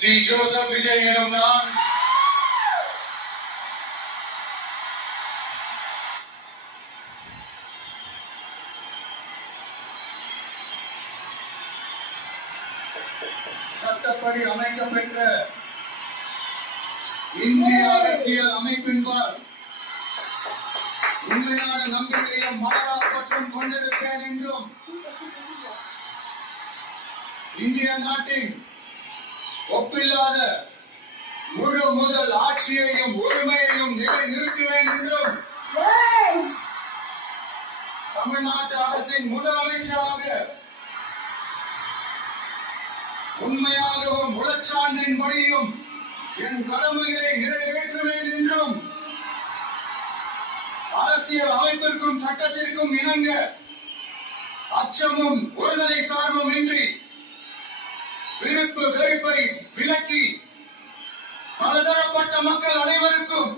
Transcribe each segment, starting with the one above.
C. Joseph Vijay எனும் நான் சட்டப்படி அமைக்கப்பெற்ற இந்திய அரசியல் அமைப்பின்பால் உண்மையான நம்பிக்கையும் மாறா பற்றும் கொண்டிருப்பேன் என்றும் இந்திய நாட்டின் ஒப்பில்லாத முழு முதல் ஆட்சியையும் உரிமையையும் நிலைநிறுத்துவேன் என்றும் தமிழ்நாட்டு அரசின் முதலமைச்சராக உண்மையாகவும் உளச்சான்றின் படியும் என் கடமைகளை நிறைவேற்றுவேன் என்றும் அரசியல் அமைப்பிற்கும் சட்டத்திற்கும் இணங்க அச்சமும் ஒருதலை சார்பும் இன்றி விருப்பு வெறுப்பை விலக்கி பலதரப்பட்ட மக்கள் அனைவருக்கும்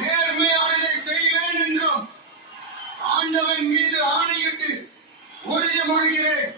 நேர்மையானதை செய்வேன் என்றும் ஆண்டவன் மீது ஆணையிட்டு உறுதிமொழிகிறேன்.